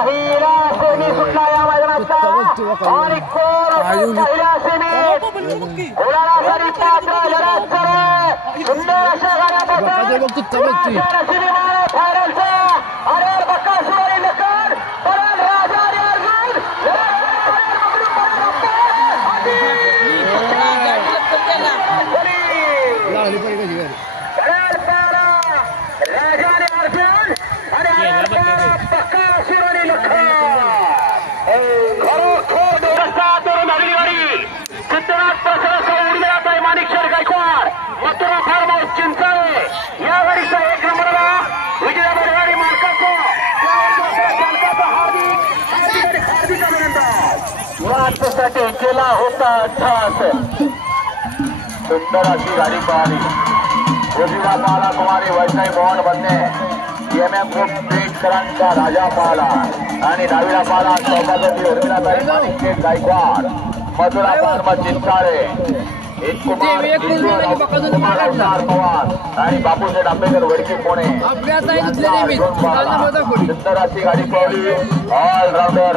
पहिला सेमी सुटला या मैदानाचा आणि पहिल्या सेमीत कोलारासाठी पात्र सुंदर अशा फायनलचा अरे बकासुरी नकर परत राजा आणि अर्जुन साठी केला होता ठास सुंदर अशी गाडी पळाली उजवीला पाहला कुमारी वैष्णवी मोहन बन्ने एमएम ग्रुप पेठकरांचा राजा पाहला आणि डावीला पाहला सौभाग्यवती उर्मिलाताई माणिकशेठ गायकवाड मधुरा फार्मा चिंचाळे कुमार पवार आणि बापूशेठ आंबेडकर वडकी पुणे सुंदर अशी गाडी पळवली ऑलराऊंडर